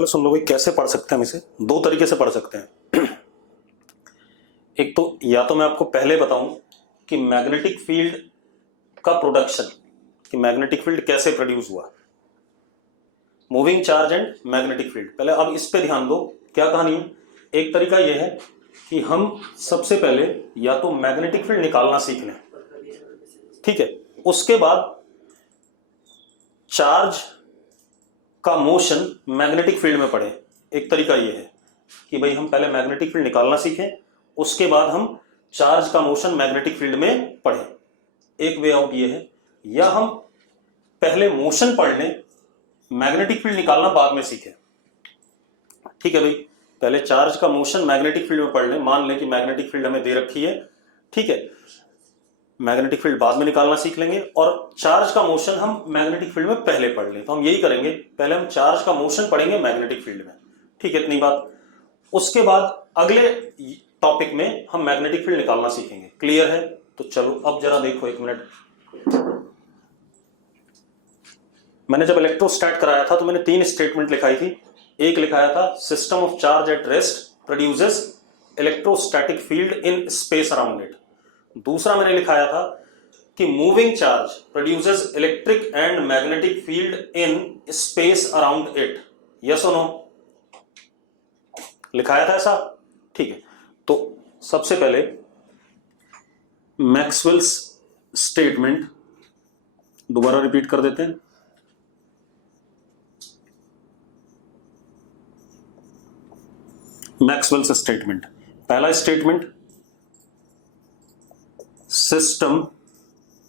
पहले सुन लो भाई, कैसे पढ़ सकते हैं हम इसे। दो तरीके से पढ़ सकते हैं। एक तो या तो मैं आपको पहले बताऊं कि मैग्नेटिक फील्ड का प्रोडक्शन, कि मैग्नेटिक फील्ड कैसे प्रोड्यूस हुआ, moving charge and magnetic field. पहले अब इस पे ध्यान दो, क्या कहानी है। एक तरीका यह है कि हम सबसे पहले या तो मैग्नेटिक फील्ड निकालना सीख लें, ठीक है, उसके बाद चार्ज का मोशन मैग्नेटिक फील्ड में पढ़े। एक तरीका यह है कि भाई हम पहले मैग्नेटिक फील्ड निकालना सीखें, उसके बाद हम चार्ज का मोशन मैग्नेटिक फील्ड में पढ़ें। एक वे आउट ये है, या हम पहले मोशन पढ़ लें, मैग्नेटिक फील्ड निकालना बाद में सीखें। ठीक है भाई, पहले चार्ज का मोशन मैग्नेटिक फील्ड में पढ़ लें, मान लें कि मैग्नेटिक फील्ड हमें दे रखी है, ठीक है, मैग्नेटिक फील्ड बाद में निकालना सीख लेंगे और चार्ज का मोशन हम मैग्नेटिक फील्ड में पहले पढ़ लें। तो हम यही करेंगे, पहले हम चार्ज का मोशन पढ़ेंगे मैग्नेटिक फील्ड में, ठीक है, इतनी बात। उसके बाद अगले टॉपिक में हम मैग्नेटिक फील्ड निकालना सीखेंगे। क्लियर है? तो चलो अब जरा देखो, एक मिनट। मैंने जब इलेक्ट्रोस्टैट कराया था तो मैंने तीन स्टेटमेंट लिखाई थी। एक लिखाया था system of charge at rest produces electrostatic field in space around it. दूसरा मैंने लिखाया था कि moving charge produces electric and magnetic field in space around it. Yes और नो? लिखाया था ऐसा? ठीक है, तो सबसे पहले मैक्सवेल्स स्टेटमेंट दोबारा रिपीट कर देते हैं। मैक्सवेल्स स्टेटमेंट, पहला statement, system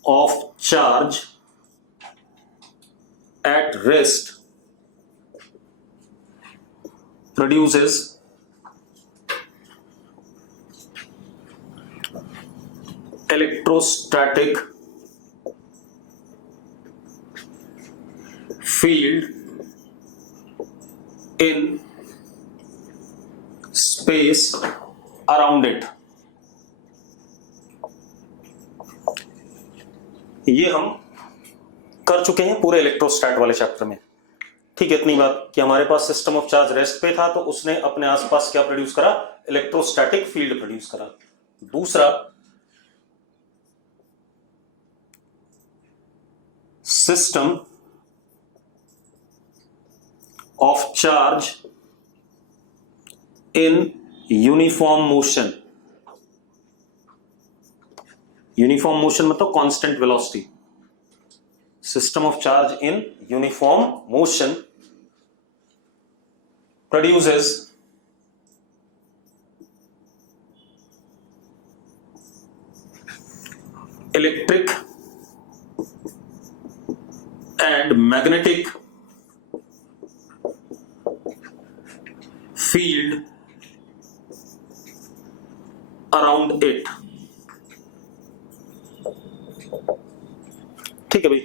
of charge at rest produces electrostatic field in space around it. ये हम कर चुके हैं पूरे इलेक्ट्रोस्टैट वाले चैप्टर में, ठीक है, इतनी बात कि हमारे पास सिस्टम ऑफ चार्ज रेस्ट पे था तो उसने अपने आसपास क्या प्रोड्यूस करा? इलेक्ट्रोस्टैटिक फील्ड प्रोड्यूस करा। दूसरा, system of charge in uniform motion. Uniform motion मतलब constant velocity. System of charge in uniform motion produces electric and magnetic field around it. ठीक है भाई,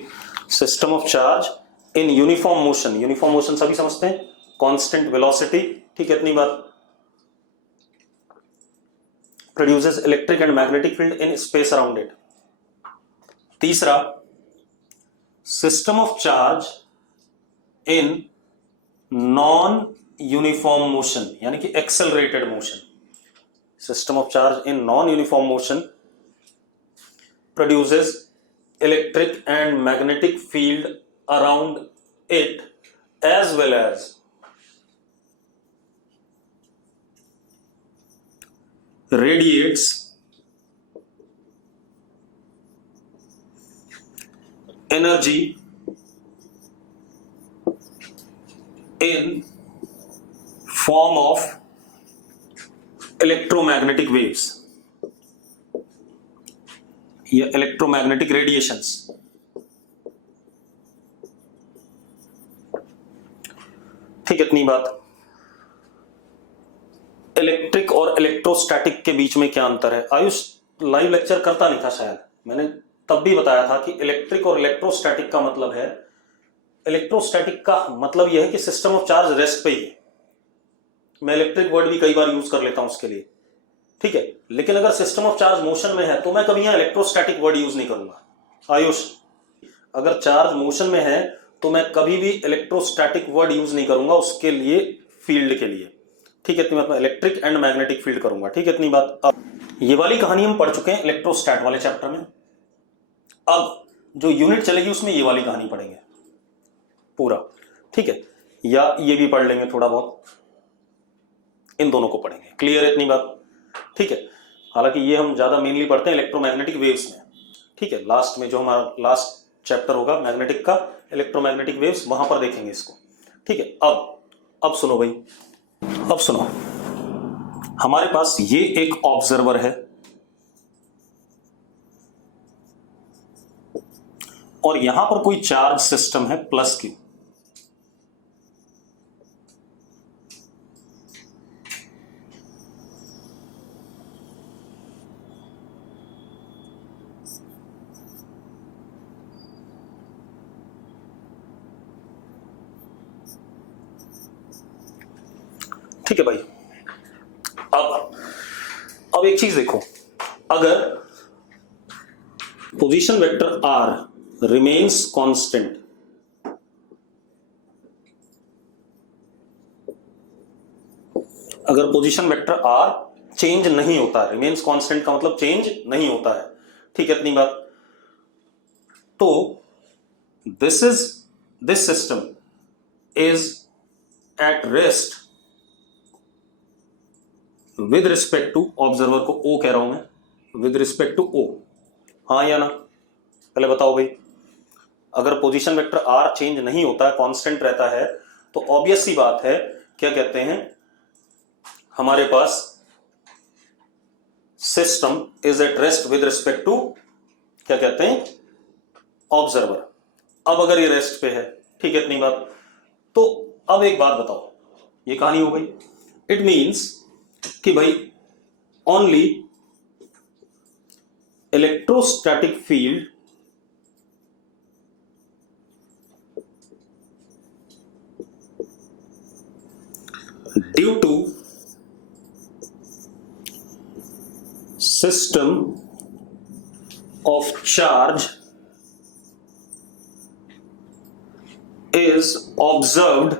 system of charge in uniform motion, uniform motion सभी समझते हैं, constant velocity, ठीक है, इतनी बात, produces electric and magnetic field in space around it. तीसरा, system of charge in non uniform motion, यानी कि accelerated motion. System of charge in non uniform motion produces electric and magnetic field around it as well as radiates energy in form of electromagnetic waves या electromagnetic radiations। ठीक, इतनी बात। Electric और electrostatic के बीच में क्या अंतर है? आयुष लाइव लेक्चर करता नहीं था शायद, मैंने तब भी बताया था कि इलेक्ट्रिक और इलेक्ट्रोस्टैटिक का मतलब है, इलेक्ट्रोस्टैटिक का मतलब यह है कि सिस्टम ऑफ चार्ज रेस्ट पे ही है। मैं इलेक्ट्रिक वर्ड भी कई बार यूज कर लेता हूं उसके लिए, ठीक है, लेकिन अगर सिस्टम ऑफ चार्ज मोशन में है तो मैं कभी यहां इलेक्ट्रोस्टैटिक वर्ड यूज नहीं करूंगा। आयुष, अगर चार्ज मोशन में है तो मैं कभी भी इलेक्ट्रोस्टैटिक वर्ड यूज नहीं करूंगा उसके लिए, फील्ड के लिए, ठीक है। इतनी बात, मैं इलेक्ट्रिक एंड मैग्नेटिक फील्ड करूंगा, ठीक है, इतनी बात। अब ये वाली कहानी हम पढ़ चुके हैं इलेक्ट्रोस्टैट वाले चैप्टर में। अब जो यूनिट चलेगी उसमें ये वाली कहानी पढ़ेंगे पूरा, ठीक है, या ये भी पढ़ लेंगे थोड़ा बहुत, इन दोनों को पढ़ेंगे। क्लियर है इतनी बात, ठीक है। हालांकि ये हम ज्यादा मेनली पढ़ते हैं इलेक्ट्रोमैग्नेटिक वेव्स में, ठीक है। लास्ट में जो हमारा लास्ट चैप्टर होगा मैग्नेटिक का, इलेक्ट्रोमैग्नेटिक वेव्स, वहां पर देखेंगे इसको, ठीक है। अब सुनो भाई, अब सुनो, हमारे पास ये एक ऑब्जर्वर है और यहां पर कोई चार्ज सिस्टम है प्लस क्यू। ठीक है भाई। अब एक चीज देखो, अगर position vector r remains constant, अगर पोजीशन वेक्टर r चेंज नहीं होता है, रिमेन्स कांस्टेंट का मतलब चेंज नहीं होता है, ठीक है, इतनी बात। तो this system is at rest with respect to observer को ओ कह रहा हूं मैं, विद रिस्पेक्ट टू ओ, हाँ या ना, पहले बताओ भाई। अगर पोजीशन वेक्टर आर चेंज नहीं होता है, कांस्टेंट रहता है, तो ऑब्वियस सी बात है, क्या कहते हैं, हमारे पास system is at rest with respect to, क्या कहते हैं, ऑब्जर्वर। अब अगर ये रेस्ट पे है, ठीक है, इतनी बात। तो अब एक बात बताओ, ये कहानी हो गई। इट मीन्स कि भाई only electrostatic field due to system of charge is observed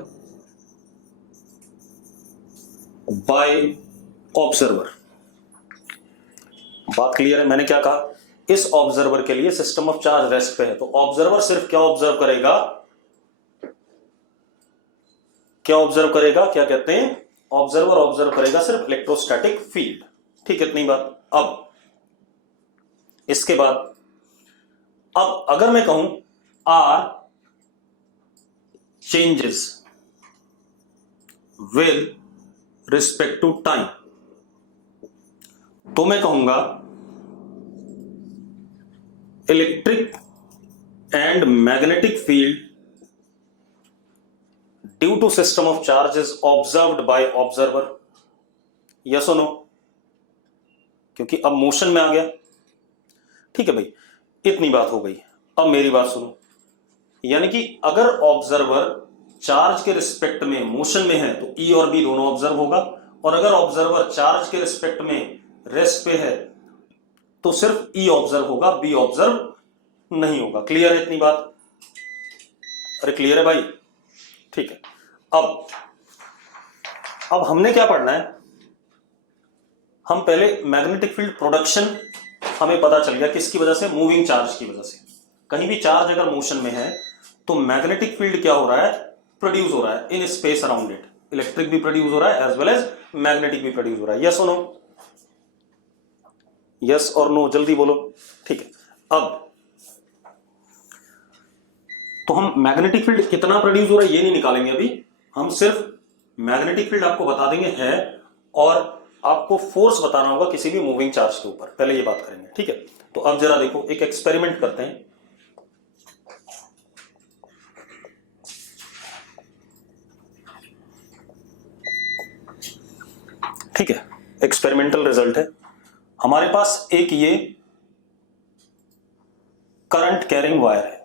by observer। बात क्लियर है? मैंने क्या कहा, इस ऑब्जर्वर के लिए सिस्टम ऑफ चार्ज रेस्ट पे है, तो ऑब्जर्वर सिर्फ क्या ऑब्जर्व करेगा, क्या ऑब्जर्व करेगा, क्या कहते हैं, ऑब्जर्वर ऑब्जर्व करेगा सिर्फ इलेक्ट्रोस्टैटिक फील्ड, ठीक है, इतनी बात। अब इसके बाद, अब अगर मैं कहूं R changes with respect to time, तो मैं कहूंगा electric and magnetic field due to system of charge is observed by observer. Yes और नो? क्योंकि अब मोशन में आ गया, ठीक है भाई, इतनी बात हो गई। अब मेरी बात सुनो, यानी कि अगर ऑब्जर्वर चार्ज के रिस्पेक्ट में मोशन में है तो ई और बी दोनों ऑब्जर्व होगा, और अगर ऑब्जर्वर चार्ज के रिस्पेक्ट में रेस्ट पे है तो सिर्फ ई ऑब्जर्व होगा, बी ऑब्जर्व नहीं होगा। क्लियर है इतनी बात? अरे क्लियर है भाई? ठीक है। अब हमने क्या पढ़ना है, हम पहले मैग्नेटिक फील्ड प्रोडक्शन हमें पता चल गया किसकी वजह से, मूविंग चार्ज की वजह से। कहीं भी चार्ज अगर मोशन में है तो मैग्नेटिक फील्ड क्या हो रहा है, प्रोड्यूस हो रहा है इन स्पेस अराउंड इट। इलेक्ट्रिक भी प्रोड्यूस हो रहा है एज वेल एज मैग्नेटिक भी प्रोड्यूस हो रहा है। यस और नो? यस और नो, जल्दी बोलो। ठीक है। अब तो हम मैग्नेटिक फील्ड कितना प्रोड्यूस हो रहा है ये नहीं निकालेंगे अभी, हम सिर्फ मैग्नेटिक फील्ड आपको बता देंगे है, और आपको फोर्स बताना होगा किसी भी मूविंग चार्ज के ऊपर, पहले ये बात करेंगे, ठीक है। तो अब जरा देखो, एक एक्सपेरिमेंट करते हैं। ठीक है, एक्सपेरिमेंटल रिजल्ट है हमारे पास। एक ये करंट कैरिंग वायर है,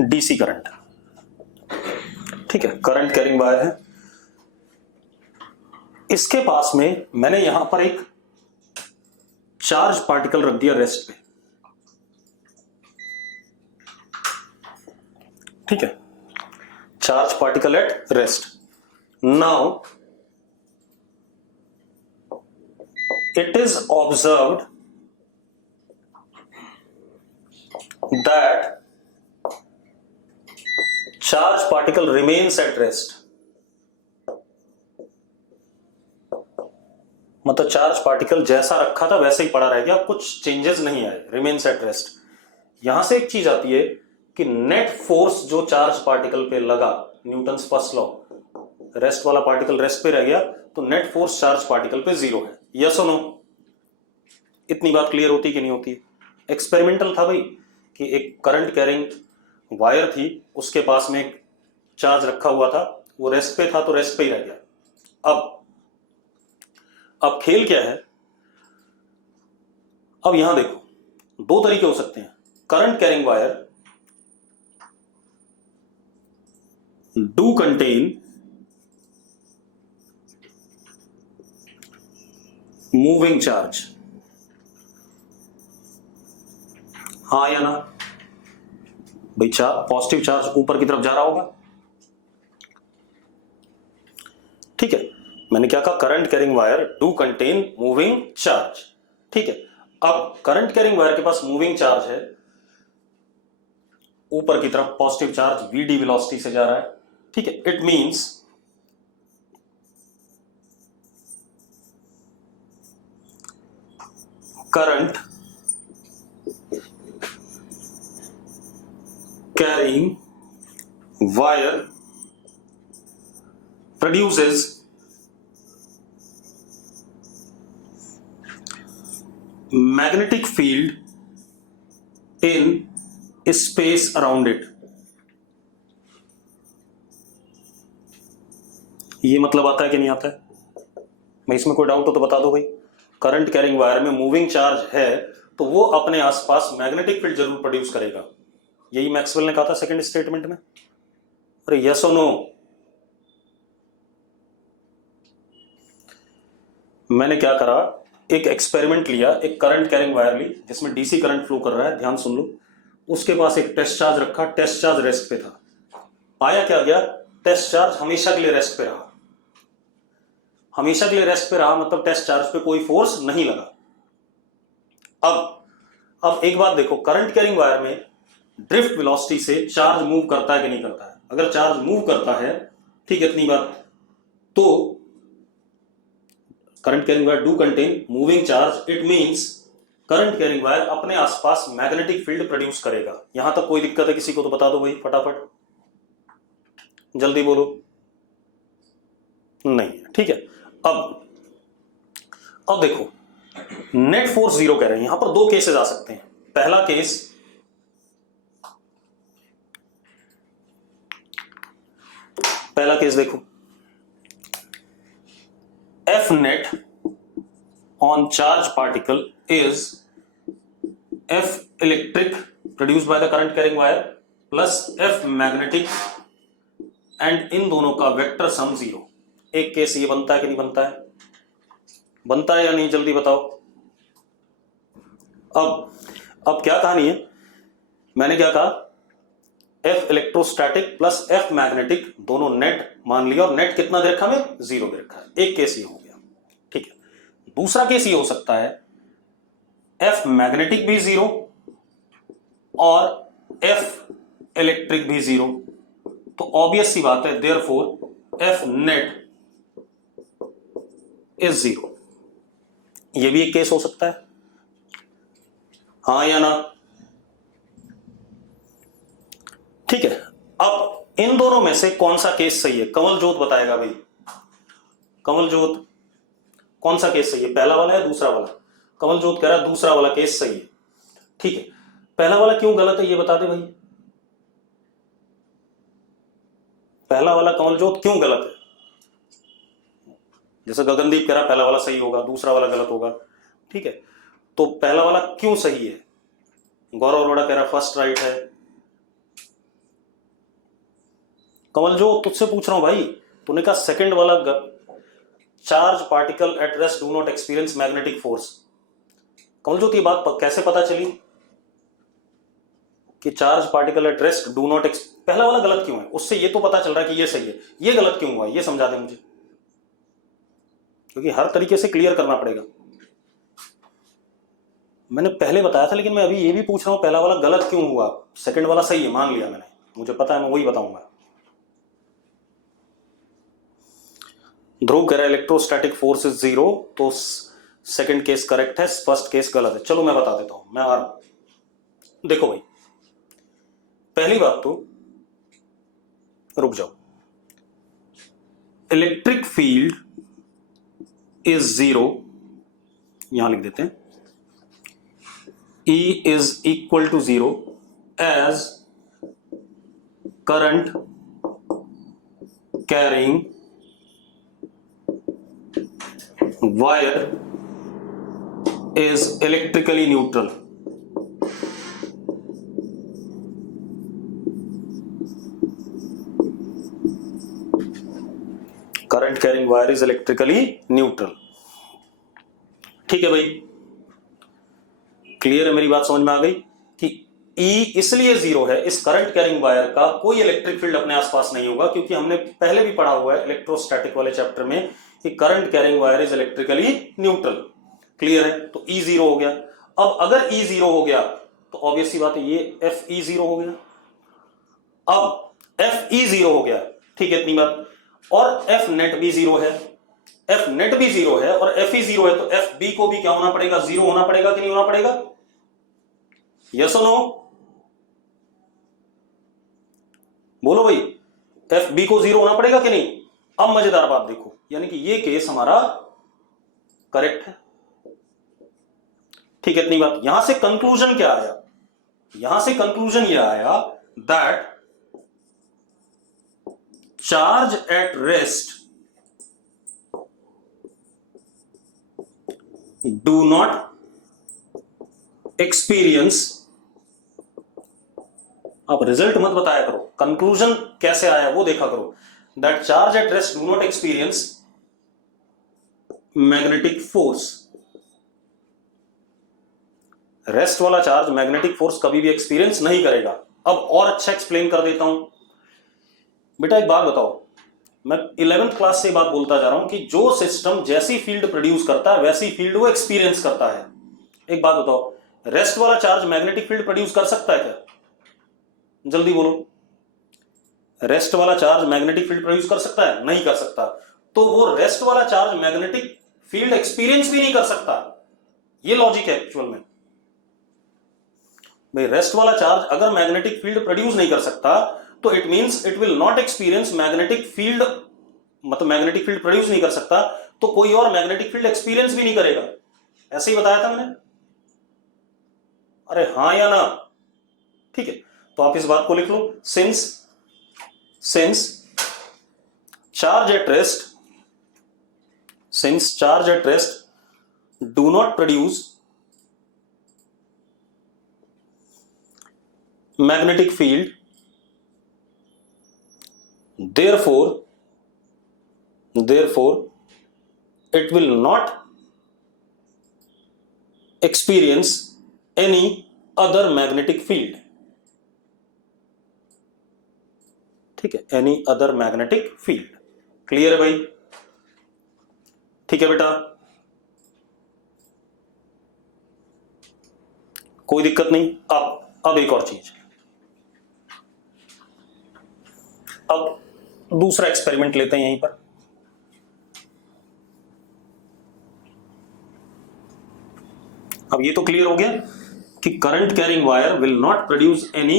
डीसी करंट, ठीक है, करंट कैरिंग वायर है। इसके पास में मैंने यहां पर एक चार्ज पार्टिकल रख दिया रेस्ट पे, ठीक है, charge particle at rest. Now it is observed that charge particle remains at rest. मतलब चार्ज पार्टिकल जैसा रखा था वैसे ही पड़ा रह गया, कुछ चेंजेस नहीं आए, रिमेन्स एट रेस्ट. यहां से एक चीज आती है कि नेट फोर्स जो चार्ज पार्टिकल पे लगा, न्यूटन्स फर्स्ट लॉ, रेस्ट वाला पार्टिकल रेस्ट पे रह गया तो नेट फोर्स चार्ज पार्टिकल पे जीरो है. यस और नो? इतनी बात क्लियर होती कि नहीं होती? एक्सपेरिमेंटल था भाई कि एक करंट कैरिंग वायर थी, उसके पास में एक चार्ज रखा हुआ था, वो रेस्ट पे था तो रेस्ट पे ही रह गया. अब खेल क्या है, अब यहां देखो दो तरीके हो सकते हैं. Current carrying wire do contain moving charge. हाँ या ना भाई? पॉजिटिव चार्ज ऊपर की तरफ जा रहा होगा, ठीक है. मैंने क्या कहा? Current carrying wire do contain moving charge, ठीक है. अब करंट कैरिंग वायर के पास मूविंग चार्ज है, ऊपर की तरफ पॉजिटिव चार्ज वीडी वेलोसिटी से जा रहा है, ठीक है. It means current carrying wire produces magnetic field in space around it. ये मतलब आता है कि नहीं आता है? मैं इसमें कोई डाउट हो तो बता दो भाई. करंट कैरिंग वायर में मूविंग चार्ज है तो वो अपने आसपास मैग्नेटिक फील्ड जरूर प्रोड्यूस करेगा. यही मैक्सवेल ने कहा था सेकंड स्टेटमेंट में. अरे यस और नो? मैंने क्या करा, एक एक्सपेरिमेंट लिया, एक करंट कैरिंग वायर ली जिसमें डीसी करंट फ्लो कर रहा है, ध्यान सुन लो. उसके पास एक टेस्ट चार्ज रखा, टेस्ट चार्ज रेस्ट पे था. पाया क्या गया? टेस्ट चार्ज हमेशा के लिए रेस्ट पे रहा. हमेशा के लिए रेस्ट पे रहा मतलब टेस्ट चार्ज पे कोई फोर्स नहीं लगा. अब एक बात देखो, करंट कैरिंग वायर में ड्रिफ्ट वेलोसिटी से चार्ज मूव करता है कि नहीं करता है? अगर चार्ज मूव करता है, ठीक है, इतनी बात, तो current carrying wire do contain moving charge. It means current carrying wire अपने आसपास मैग्नेटिक फील्ड प्रोड्यूस करेगा. यहां तक कोई दिक्कत है किसी को तो बता दो भाई फटाफट, जल्दी बोलो. नहीं, ठीक है. अब देखो, नेट फोर्स जीरो कह रहे हैं. यहां पर दो केसेस आ सकते हैं. पहला केस देखो, F net on charge particle is F electric produced by the current carrying wire plus F magnetic and इन दोनों का वेक्टर सम जीरो. एक केस ये बनता है कि नहीं बनता है? बनता है या नहीं? जल्दी बताओ. अब क्या कहानी है? मैंने क्या कहा? F electrostatic plus F magnetic दोनों नेट मान लिया, और नेट कितना दे रखा है? जीरो दे रखा है. एक केस ये हो गया, ठीक है. दूसरा केस ये हो सकता है F मैग्नेटिक भी जीरो और F इलेक्ट्रिक भी जीरो. तो ऑब्वियस सी बात है, therefore F net is zero. ये भी एक केस हो सकता है, हाँ या ना? ठीक है. अब इन दोनों में से कौन सा केस सही है? कमल जोत बताएगा भाई. कमल जोत, कौन सा केस सही है, पहला वाला या दूसरा वाला? कमल जोत कह रहा है दूसरा वाला केस सही है. ठीक है, पहला वाला क्यों गलत है ये बता दे भाई. पहला वाला कमल जोत क्यों गलत है? जैसे गगनदीप कह रहा पहला वाला सही होगा, दूसरा वाला गलत होगा. ठीक है, तो पहला वाला क्यों सही है? गौरव अरोड़ा कह रहा फर्स्ट राइट है. कमल जो तुझसे पूछ रहा हूं भाई, तूने कहा सेकंड वाला charge particle at rest do not experience magnetic force. Kamaljyot ये बात कैसे पता चली कि charge particle at rest do not पहला वाला गलत क्यों है? उससे ये तो पता चल रहा है कि ये सही है, ये गलत क्यों हुआ ये समझा दे मुझे, क्योंकि हर तरीके से क्लियर करना पड़ेगा। मैंने पहले बताया था, लेकिन मैं अभी ये भी पूछ रहा हूं पहला वाला गलत क्यों हुआ, सेकंड वाला सही है मान लिया मैंने, मुझे पता है मैं वही बताऊंगा। ध्रुव कह रहा है इलेक्ट्रोस्टैटिक फोर्स इज 0, तो सेकंड केस करेक्ट है, फर्स्ट केस गलत है। चलो मैं बता देता हूं, मैं आ रहा हूं। देखो भाई, पहली बात तो रुक जाओ, इलेक्ट्रिक फील्ड इज 0, यहां लिख देते हैं, E is equal to 0 as current carrying wire is electrically neutral. Current carrying wire is electrically neutral. ठीक है भाई, क्लियर है, मेरी बात समझ में आ गई कि E इसलिए 0 है, इस करंट कैरिंग वायर का कोई इलेक्ट्रिक फील्ड अपने आसपास नहीं होगा, क्योंकि हमने पहले भी पढ़ा हुआ है इलेक्ट्रोस्टैटिक वाले चैप्टर में कि current carrying wire is electrically neutral. Clear है, तो E 0 हो गया। अब अगर E 0 हो गया तो ऑब्वियस सी बात है ये FE 0 हो गया। अब FE 0 हो गया, ठीक है, इतनी बात। और F नेट भी 0 है, F नेट भी 0 है और FE 0 है, तो FB को भी क्या होना पड़ेगा, 0 होना पड़ेगा कि नहीं होना पड़ेगा? यस और नो, बोलो भाई, FB को 0 होना पड़ेगा कि नहीं? अब मजेदार बात देखो, यानी कि ये केस हमारा करेक्ट है, ठीक है, इतनी बात। यहां से कंक्लूजन क्या आया? यहां से कंक्लूजन ये आया that charge at rest do not experience, आप रिजल्ट मत बताया करो, कंक्लूजन कैसे आया वो देखा करो। That charge at rest do not experience magnetic force, rest वाला चार्ज मैग्नेटिक फोर्स कभी भी एक्सपीरियंस नहीं करेगा। अब और अच्छा एक्सप्लेन कर देता हूं बेटा, एक बात बताओ, मैं 11th क्लास से बात बोलता जा रहा हूं कि जो सिस्टम जैसी फील्ड प्रोड्यूस करता है वैसी फील्ड वो एक्सपीरियंस करता है। एक बात बताओ, रेस्ट वाला चार्ज मैग्नेटिक फील्ड प्रोड्यूस कर सकता है क्या? जल्दी बोलो, रेस्ट वाला चार्ज मैग्नेटिक फील्ड प्रोड्यूस कर सकता है? नहीं कर सकता। तो वो रेस्ट वाला चार्ज मैग्नेटिक फील्ड एक्सपीरियंस भी नहीं कर सकता। ये लॉजिक है एक्चुअल में भाई। रेस्ट वाला चार्ज अगर मैग्नेटिक फील्ड प्रोड्यूस नहीं कर सकता तो it means it will not experience magnetic field, मतलब मैग्नेटिक फील्ड प्रोड्यूस नहीं कर सकता तो कोई और मैग्नेटिक फील्ड एक्सपीरियंस भी नहीं करेगा। ऐसे ही बताया था मैंने, अरे हां या ना? ठीक है, तो आप इस बात को लिख लो, since charge at rest do not produce magnetic field, therefore it will not experience any other magnetic field। ठीक है, any other magnetic field। Clear है भाई? ठीक है बेटा, कोई दिक्कत नहीं। अब एक और चीज, अब दूसरा एक्सपेरिमेंट लेते हैं यहीं पर। अब ये तो क्लियर हो गया कि current carrying wire will not produce any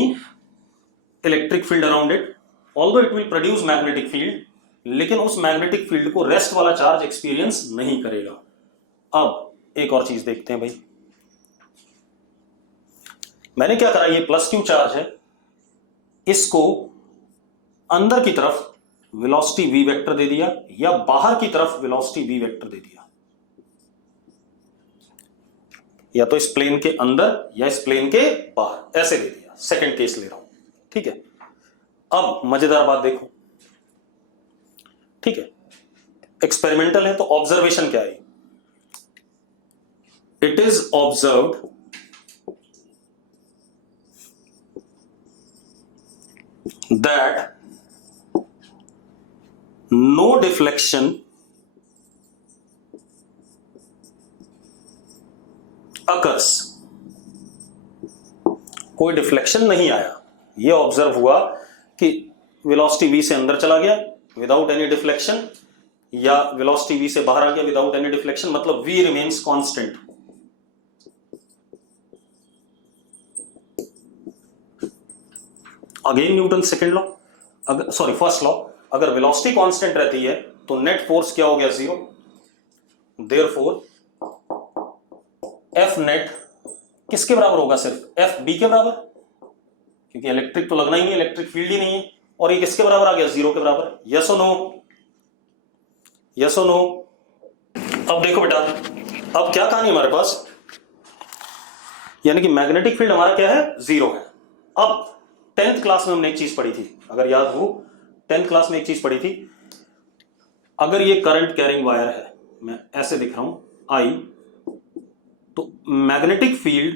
electric field around it, although it will produce magnetic field, लेकिन उस मैग्नेटिक फील्ड को रेस्ट वाला चार्ज एक्सपीरियंस नहीं करेगा। अब एक और चीज देखते हैं भाई, मैंने क्या करा, ये प्लस क्यू चार्ज है, इसको अंदर की तरफ वेलोसिटी v वेक्टर दे दिया या बाहर की तरफ वेलोसिटी v वेक्टर दे दिया, या तो इस प्लेन के अंदर या इस प्लेन के बाहर, ऐसे दे दिया। सेकंड केस ले रहा हूं, ठीक है। अब मजेदार बात देखो, ठीक है, एक्सपेरिमेंटल है तो ऑब्जर्वेशन क्या है, it is observed that no deflection occurs, कोई डिफ्लेक्शन नहीं आया। यह ऑब्जर्व हुआ कि वेलोसिटी v से अंदर चला गया विदाउट एनी डिफ्लेक्शन, या वेलोसिटी v से बाहर आ गया विदाउट एनी डिफ्लेक्शन, मतलब v remains constant. Again Newton second law, sorry first law, अगर वेलोसिटी कांस्टेंट रहती है तो नेट फोर्स क्या हो गया, जीरो। देयरफॉर एफ नेट किसके बराबर होगा, सिर्फ एफ बी के बराबर, क्योंकि इलेक्ट्रिक तो लगना ही नहीं, इलेक्ट्रिक फील्ड ही नहीं है, और ये किसके बराबर आ गया, जीरो के बराबर। यस और नो, यस और नो। अब देखो बेटा, अब क्या कहानी हमारे पास, यानी कि मैग्नेटिक फील्ड हमारा क्या है, जीरो है। अब 10th क्लास में हमने एक चीज पढ़ी थी, अगर याद हो 10th क्लास में एक चीज पढ़ी थी, अगर ये करंट कैरिंग वायर है, मैं ऐसे दिख रहा हूं आई, तो मैग्नेटिक फील्ड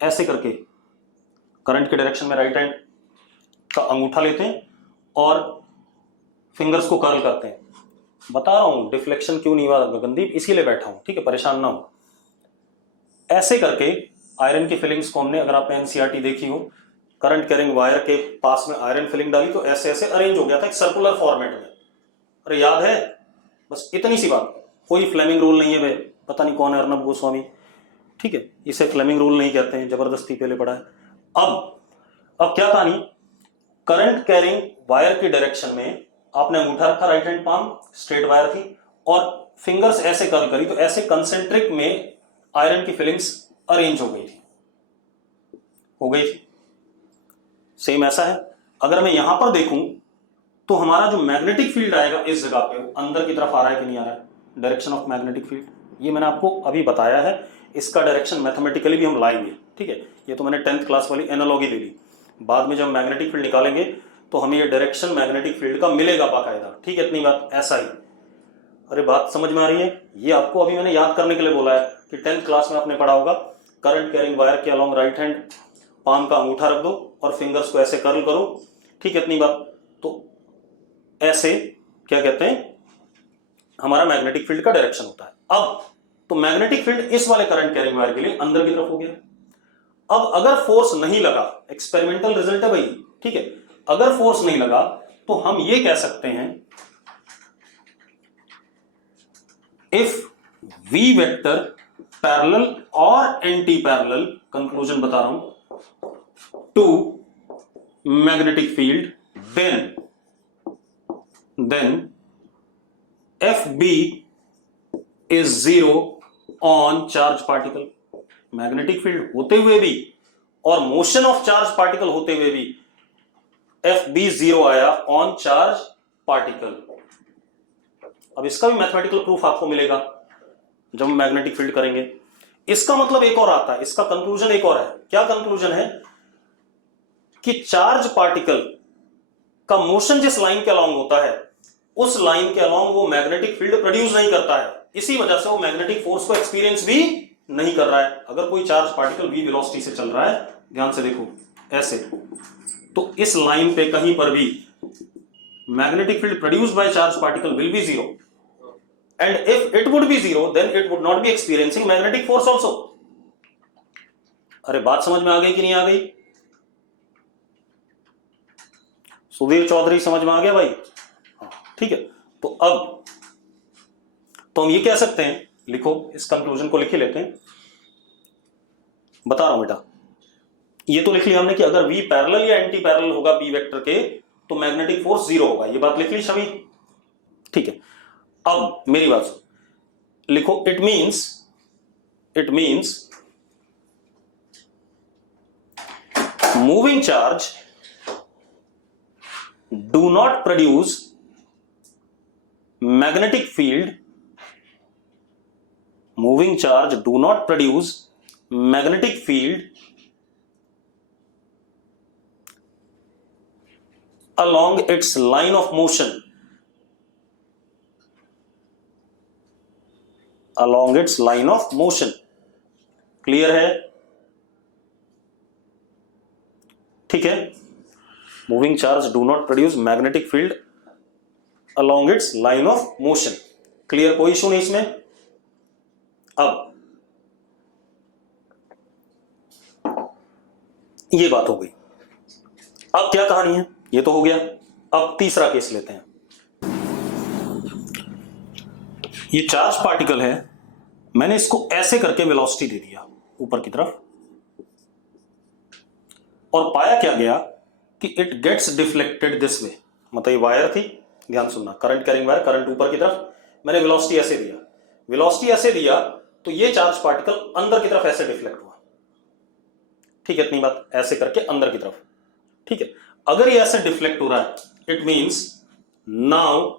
ऐसे करके करंट के डायरेक्शन में राइट हैंड का अंगूठा लेते हैं और फिंगर्स को कर्ल करते हैं। बता रहा हूं डिफ्लेक्शन क्यों नहीं हुआ गगनदीप, इसीलिए बैठा हूं, ठीक है, परेशान ना हो। ऐसे करके आयरन की फिलिंग्स को हमने, अगर आपने एनसीईआरटी देखी हो, करंट कैरिंग वायर के पास में आयरन फिलिंग डाली तो ऐसे ऐसे अरेंज हो गया था एक सर्कुलर फॉर्मेट में। अरे याद है, बस इतनी सी बात, कोई फ्लेमिंग रूल नहीं है बे, पता नहीं कौन है अर्नब गोस्वामी, ठीक है, इसे फ्लेमिंग रूल नहीं कहते हैं, जबरदस्ती पहले पढ़ा है। अब क्या कहानी, करंट कैरिंग वायर की डायरेक्शन में आपने अंगूठा रखा, right hand palm, straight wire थी, और फिंगर्स ऐसे कर्ल करी तो ऐसे कंसेंट्रिक में आयरन की फिलिंग्स अरेंज हो गई थी। सेम ऐसा है, अगर मैं यहां पर देखूं तो हमारा जो मैग्नेटिक फील्ड आएगा इस जगह पे, अंदर की तरफ आ रहा है कि नहीं आ रहा है, डायरेक्शन ऑफ मैग्नेटिक फील्ड, ये मैंने आपको अभी बताया है, इसका डायरेक्शन मैथमेटिकली भी हम लाएंगे, ठीक है। ये तो मैंने 10th क्लास वाली एनालॉजी ले ली, बाद में जब मैग्नेटिक फील्ड निकालेंगे तो हमें ये डायरेक्शन मैग्नेटिक फील्ड का मिलेगा बाकायदा, ठीक है, इतनी बात, ऐसा ही। अरे बात समझ में आ रही है, ये आपको अभी मैंने याद करने के लिए बोला है कि 10th क्लास में आपने पढ़ा होगा, करंट कैरिंग वायर के अलोंग राइट हैंड पाम का अंगूठा रख दो और फिंगर्स को ऐसे कर्ल करो, ठीक है, इतनी बात। तो ऐसे क्या कहते हैं, हमारा मैग्नेटिक फील्ड का डायरेक्शन होता है। अब तो मैग्नेटिक फील्ड इस वाले करंट कैरिंग वायर के लिए अंदर की तरफ हो गया। अब अगर फोर्स नहीं लगा, एक्सपेरिमेंटल रिजल्ट है भाई, ठीक है, अगर फोर्स नहीं लगा तो हम ये कह सकते हैं, इफ वी वेक्टर पैरेलल और एंटी पैरेलल, कंक्लूजन बता रहा हूं, to magnetic field, then FB is zero on charge particle। Magnetic field होते हुए भी और मोशन ऑफ चार्ज पार्टिकल होते हुए भी FB जीरो आया ऑन चार्ज पार्टिकल। अब इसका भी मैथमेटिकल प्रूफ आपको मिलेगा जब हम मैग्नेटिक फील्ड करेंगे। इसका मतलब एक और आता है, इसका कंक्लूजन एक और है। क्या कंक्लूजन है कि चार्ज पार्टिकल का मोशन जिस लाइन के अलोंग होता है उस लाइन के अलोंग वो मैग्नेटिक फील्ड प्रोड्यूस नहीं करता है, इसी वजह से वो मैग्नेटिक फोर्स को एक्सपीरियंस भी नहीं कर रहा है। अगर कोई चार्ज पार्टिकल v वेलोसिटी से चल रहा है, ध्यान से देखो ऐसे, तो इस लाइन पे कहीं पर भी magnetic field produced by charge particle will be zero, and if it would be zero then it would not be experiencing magnetic force also. अरे बात समझ में आ गई कि नहीं आ गई? सुधीर चौधरी समझ में आ गया भाई? ठीक है, तो अब तो हम ये कह सकते हैं, लिखो इस कंक्लूजन को लिख ही लेते हैं, बता रहा हूं बेटा। ये तो लिख लिया हमने कि अगर v पैरेलल या एंटी पैरेलल होगा b वेक्टर के तो मैग्नेटिक फोर्स जीरो होगा, ये बात लिख ली सभी, ठीक है। अब मेरी बात सुन, लिखो it means moving charge do not produce magnetic field, moving charge do not produce magnetic field along its line of motion, along its line of motion। Clear है? ठीक है। Moving charge do not produce magnetic field along its line of motion। Clear? कोई issue नहीं इसमें। अब ये बात हो गई। अब क्या कहानी है, ये तो हो गया। अब तीसरा केस लेते हैं। ये चार्ज पार्टिकल है, मैंने इसको ऐसे करके वेलोसिटी दे दिया ऊपर की तरफ, और पाया क्या गया कि it gets deflected this way. मतलब ये वायर थी, ध्यान सुनना, करंट कैरिंग वायर, करंट ऊपर की तरफ, मैंने वेलोसिटी ऐसे दिया। वेलोसिटी ऐसे दिया तो ये चार्ज पार्टिकल अंदर की तरफ ऐसे डिफ्लेक्ट हुआ। ठीक है, इतनी बात, ऐसे करके अंदर की तरफ। ठीक है, अगर ये ऐसे डिफ्लेक्ट हो रहा है, it means now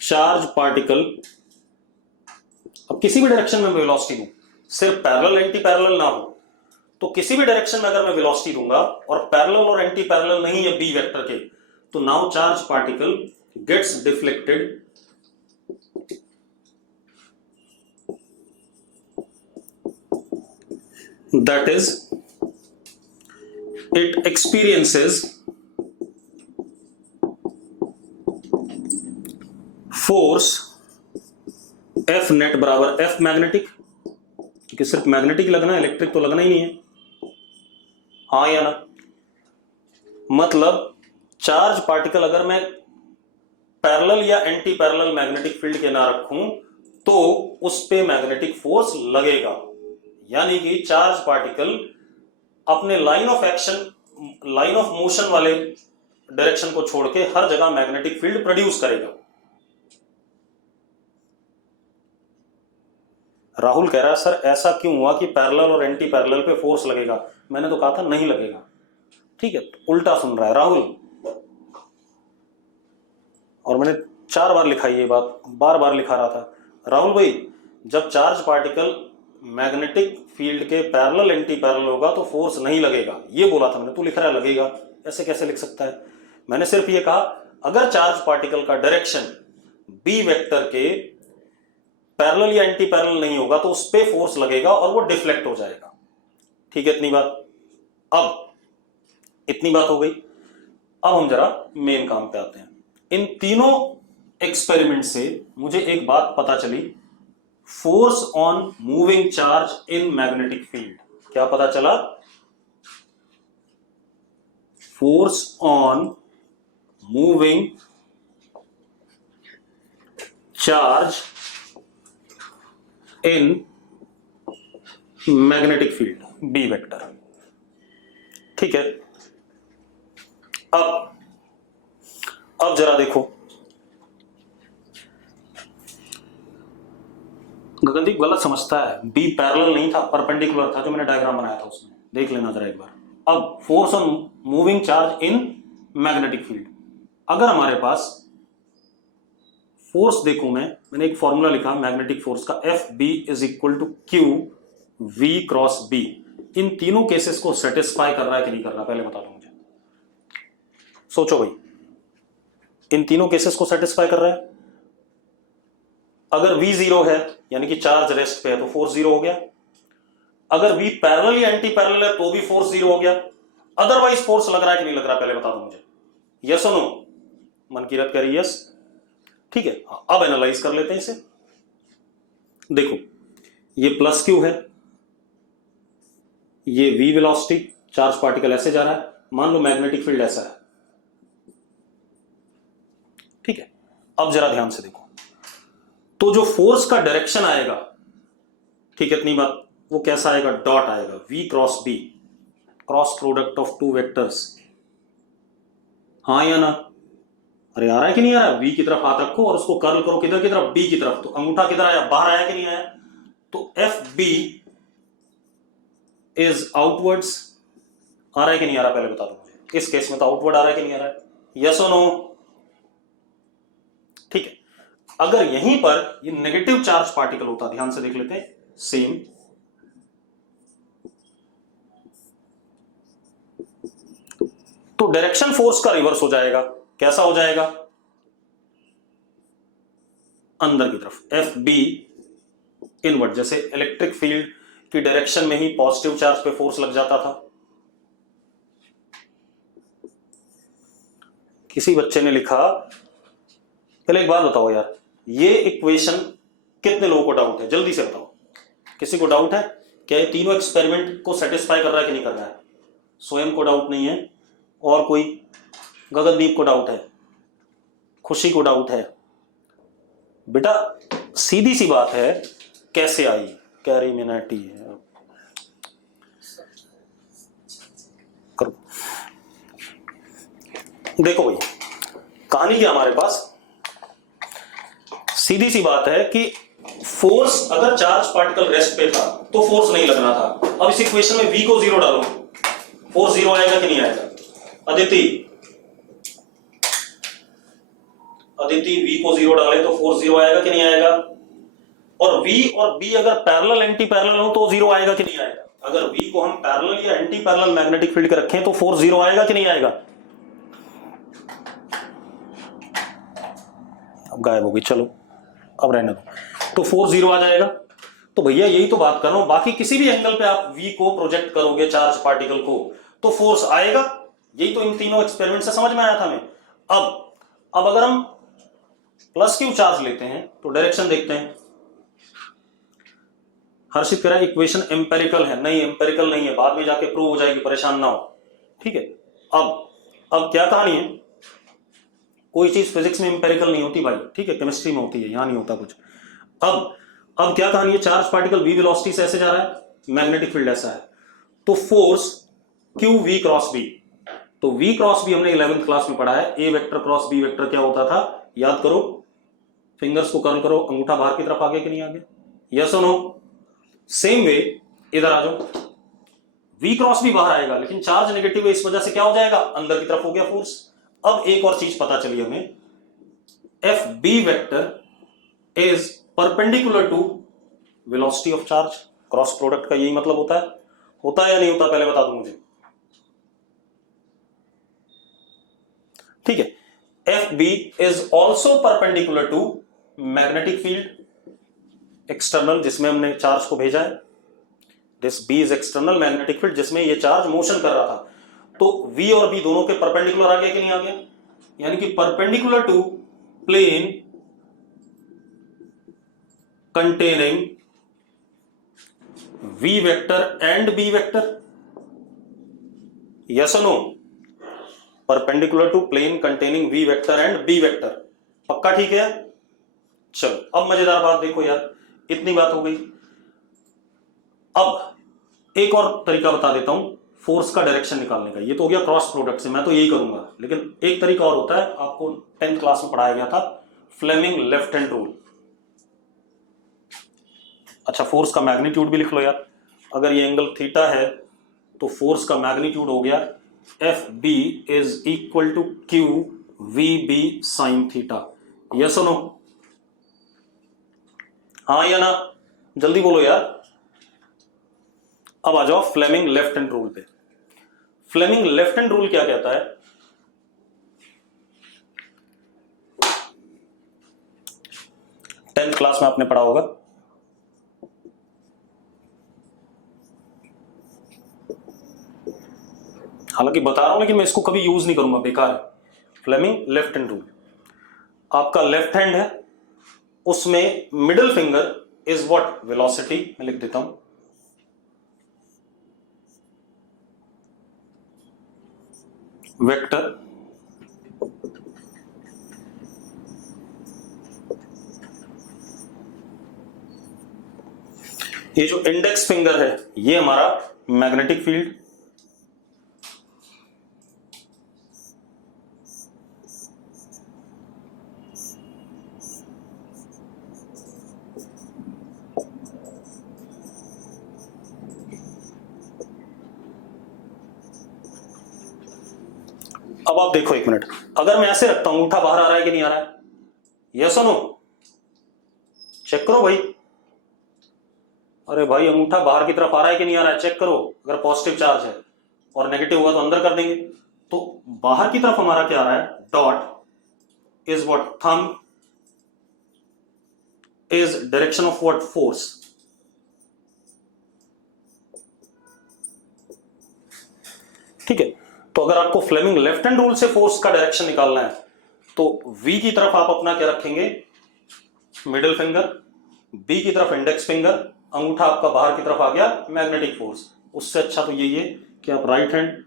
charge particle, अब किसी भी डायरेक्शन में वेलोसिटी दूं, सिर्फ पैरेलल एंटी पैरेलल ना हो, तो किसी भी डायरेक्शन में अगर मैं वेलोसिटी दूंगा और पैरेलल और एंटी पैरेलल नहीं है बी वेक्टर के, तो now charge particle gets deflected that is it experiences force F net बराबर F मैग्नेटिक, क्योंकि सिर्फ मैग्नेटिक लगना है, इलेक्ट्रिक तो लगना ही नहीं है, हाँ या ना। मतलब चार्ज पार्टिकल अगर मैं पैरेलल या एंटी पैरेलल मैग्नेटिक फील्ड के ना रखूं तो उस पे मैग्नेटिक फोर्स लगेगा। यानी कि चार्ज पार्टिकल अपने line of action, line of motion वाले डायरेक्शन को छोड़ के हर जगह मैग्नेटिक फील्ड प्रोड्यूस करेगा। राहुल कह रहा है सर ऐसा क्यों हुआ कि पैरेलल और एंटी पैरेलल पे फोर्स लगेगा? मैंने तो कहा था नहीं लगेगा। ठीक है, उल्टा सुन रहा है राहुल, और मैंने 4 बार लिखा ये बात, बार बार लिखा रहा था। राहुल भाई, जब चार्ज पार्टिकल मैग्नेटिक फील्ड के पैरेलल एंटी पैरेलल होगा तो फोर्स नहीं लगेगा, ये बोला था मैंने। तू लिख रहा है लगेगा, ऐसे कैसे लिख सकता है? मैंने सिर्फ ये कहा अगर चार्ज पार्टिकल का डायरेक्शन बी वेक्टर के पैरेलल या एंटी पैरेलल नहीं होगा तो उस पे फोर्स लगेगा और वो डिफ्लेक्ट हो जाएगा। ठीक है, इतनी बात। अब इतनी बात हो गई, अब हम जरा मेन काम पे आते हैं। इन तीनों एक्सपेरिमेंट से मुझे एक बात पता चली, force on moving charge in magnetic field. क्या पता चला? Force on moving charge in magnetic field B vector. ठीक है, अब जरा देखो, गगनदीप गलत समझता है, बी पैरेलल नहीं था, परपेंडिकुलर था जो मैंने डायग्राम बनाया था उसमें, देख लेना जरा एक बार। अब force on moving charge in magnetic field, अगर हमारे पास फोर्स देखो, मैंने एक फॉर्मूला लिखा मैग्नेटिक फोर्स का, F B is equal to q v cross B. इन तीनों केसेस को सेटिस्फाई कर रहा है कि नहीं कर रहा, पहले बता दो मुझे। सोचो भाई, इन तीनों केसेस को सेटिस्फाई कर रहा है? अगर V 0 है यानी कि चार्ज रेस्ट पे है तो फोर्स 0 हो गया। अगर V पैरेलल या एंटी पैरेलल है तो भी फोर्स 0 हो गया। अदरवाइज फोर्स लग रहा है कि नहीं लग रहा, पहले बता दो मुझे। यस और नो? मनकीरत कह रही यस। ठीक है, अब एनालाइज कर लेते हैं इसे। देखो, ये प्लस क्यू है, ये V वेलोसिटी, चार्ज पार्टिकल ऐसे जा रहा है, मान लो मैग्नेटिक फील्ड ऐसा है। ठीक है, अब जरा ध्यान से देखो, तो जो फोर्स का डायरेक्शन आएगा, ठीक है इतनी बात, वो कैसा आएगा? डॉट आएगा, V cross B, cross product of two vectors. हाँ या ना? अरे आ रहा है कि नहीं आ रहा? V की तरफ हाथ रखो और उसको कर्ल करो किधर की तरफ? B की तरफ। तो अंगूठा किधर आया? बाहर आया कि नहीं आया? तो FB इज आउटवर्ड्स। आ रहा है कि नहीं आ रहा, पहले बता दो मुझे। इस केस में तो आउटवर्ड आ रहा है कि नहीं आ रहा है? यस और नो? ठीक है, अगर यहीं पर ये नेगेटिव चार्ज पार्टिकल होता, ध्यान से देख लेते हैं, सेम, तो डायरेक्शन फोर्स का रिवर्स हो जाएगा। कैसा हो जाएगा? अंदर की तरफ, एफ बी इनवर्ट। जैसे इलेक्ट्रिक फील्ड की डायरेक्शन में ही पॉजिटिव चार्ज पे फोर्स लग जाता था। किसी बच्चे ने लिखा, पहले एक बात बताओ यार, ये इक्वेशन कितने लोगों को डाउट है, जल्दी से बताओ। किसी को डाउट है क्या ये तीनों एक्सपेरिमेंट को सेटिस्फाई कर रहा है कि नहीं कर रहा है? स्वयं को डाउट नहीं है, और कोई? गगनदीप को डाउट है, खुशी को डाउट है। बेटा सीधी सी बात है, कैसे आई? कैरिमिनाटी है, करो। देखो भाई, कहानी क्या हमारे पास, सीधी सी बात है कि फोर्स, अगर चार्ज पार्टिकल रेस्ट पे था तो फोर्स नहीं लगना था। अब इस इक्वेशन में v को 0 डालो, फोर्स 0 आएगा कि नहीं आएगा? अदिति v को 0 डाले तो फोर्स 0 आएगा कि नहीं आएगा? और v और b अगर पैरेलल एंटी पैरेलल हो तो 0 आएगा कि नहीं आएगा? अगर v को हम पैरेलल या एंटी पैरेलल मैग्नेटिक फील्ड के रखें तो फोर्स 0 आएगा कि नहीं आएगा? अब गायब हो गई, चलो अब रहने दो। तो फोर्स 0 आ जाएगा। तो भैया यही तो बात कर रहा हूं, बाकी किसी भी एंगल पे आप v को प्रोजेक्ट करोगे चार्ज पार्टिकल को तो फोर्स आएगा। यही तो इन तीनों एक्सपेरिमेंट से समझ में आया था हमें। अब अगर हम प्लस क्यू चार्ज लेते हैं तो डायरेक्शन देखते हैं। हर्षित कह रहा है इक्वेशन एम्पेरिकल है। नहीं, एम्पेरिकल नहीं है, बाद में जाके प्रूव हो जाएगी, परेशान ना हो, ठीक है। अब क्या कहानी है, कोई चीज फिजिक्स में एम्पेरिकल नहीं होती भाई, ठीक है, केमिस्ट्री में होती है, यहां नहीं होता कुछ। अब क्या कहानी है, चार्ज पार्टिकल v वेलोसिटी से ऐसे जा रहा है, मैग्नेटिक फील्ड ऐसा है, तो force q v cross b। तो v क्रॉस b हमने 11th क्लास में पढ़ा है, a vector cross b vector क्या होता था, याद करो। फिंगर्स को कर्ल करो, अंगूठा बाहर की तरफ आगे कि नहीं आगे, यस और नो? सेम वे इधर आ जाओ, v क्रॉस b बाहर आएगा लेकिन चार्ज नेगेटिव है, इस वजह से क्या हो जाएगा, अंदर की तरफ हो गया फोर्स। अब एक और चीज पता चली हमें, F B vector is perpendicular to velocity of charge. Cross product का यही मतलब होता है या नहीं होता, पहले बता दो मुझे, ठीक है। F B is also perpendicular to magnetic field external, जिसमें हमने चार्ज को भेजा है। This B is external magnetic field जिसमें ये चार्ज मोशन कर रहा था। तो v और b दोनों के परपेंडिकुलर आ गया कि नहीं आ गया, यानी कि perpendicular to plane containing v vector and b vector, yes और no? Perpendicular to plane containing v vector and b vector, पक्का ठीक है? चलो अब मजेदार बात देखो यार, इतनी बात हो गई। अब एक और तरीका बता देता हूं फोर्स का डायरेक्शन निकालने का। ये तो हो गया क्रॉस प्रोडक्ट से, मैं तो यही करूंगा, लेकिन एक तरीका और होता है, आपको 10th क्लास में पढ़ाया गया था, फ्लेमिंग लेफ्ट हैंड रूल। अच्छा, फोर्स का मैग्नीट्यूड भी लिख लो यार। अगर ये एंगल थीटा है तो फोर्स का मैग्नीट्यूड हो गया F B is equal to q v B sine theta, yes और नो? हाँ या ना, जल्दी बोलो यार। अब आ जाओ फ्लेमिंग लेफ्ट हैंड रूल पे। फ्लेमिंग लेफ्ट हैंड रूल क्या कहता है, टेंथ क्लास में आपने पढ़ा होगा। हालांकि बता रहा हूं लेकिन मैं इसको कभी यूज नहीं करूंगा, बेकार है। फ्लेमिंग लेफ्ट हैंड रूल, आपका लेफ्ट हैंड है, उसमें middle finger is what, velocity. मैं लिख देता हूं, वेक्टर ये जो इंडेक्स फिंगर है ये हमारा मैग्नेटिक फील्ड, अब आप देखो एक मिनट, अगर मैं ऐसे रखता हूं, अंगूठा बाहर आ रहा है कि नहीं आ रहा है, यस और नो? चेक करो भाई। अरे भाई अंगूठा बाहर की तरफ आ रहा है कि नहीं आ रहा है, चेक करो। अगर पॉजिटिव चार्ज है और नेगेटिव हुआ तो अंदर कर देंगे। तो बाहर की तरफ हमारा क्या आ रहा है, dot is what, thumb is direction of what? Force. ठीक है, तो अगर आपको फ्लेमिंग लेफ्ट हैंड रूल से फोर्स का डायरेक्शन निकालना है तो V की तरफ आप अपना क्या रखेंगे? मिडिल फिंगर, B की तरफ इंडेक्स फिंगर, अंगूठा आपका बाहर की तरफ आ गया मैग्नेटिक फोर्स। उससे अच्छा तो यही है कि आप right hand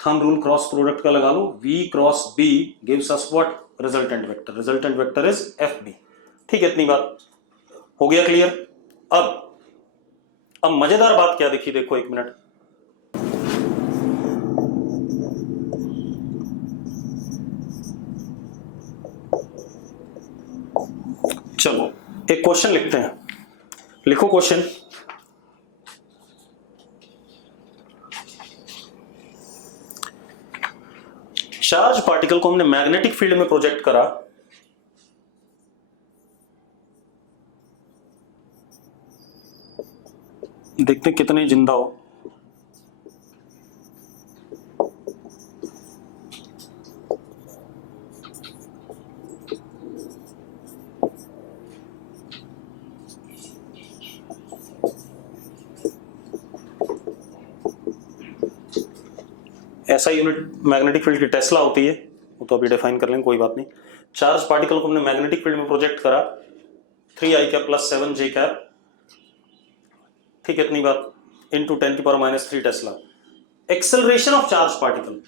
thumb rule cross product का लगा लो। V cross B gives us what? Resultant vector. Resultant vector is FB। ठीक है, इतनी बात हो गया क्लियर। अब मजेदार बात क्या देखिए, देखो एक मिनट। चलो एक क्वेश्चन लिखते हैं, लिखो क्वेश्चन। चार्ज पार्टिकल को हमने मैग्नेटिक फील्ड में प्रोजेक्ट करा। देखते हैं कितने जिंदा हो। ऐसा यूनिट मैग्नेटिक फील्ड की टेस्ला होती है, वो तो अभी डिफाइन कर लेंगे, कोई बात नहीं। चार्ज पार्टिकल को हमने मैग्नेटिक फील्ड में प्रोजेक्ट करा 3i cap plus 7j cap. ठीक है, इतनी बात, into 10⁻³ Tesla. Acceleration of charge particle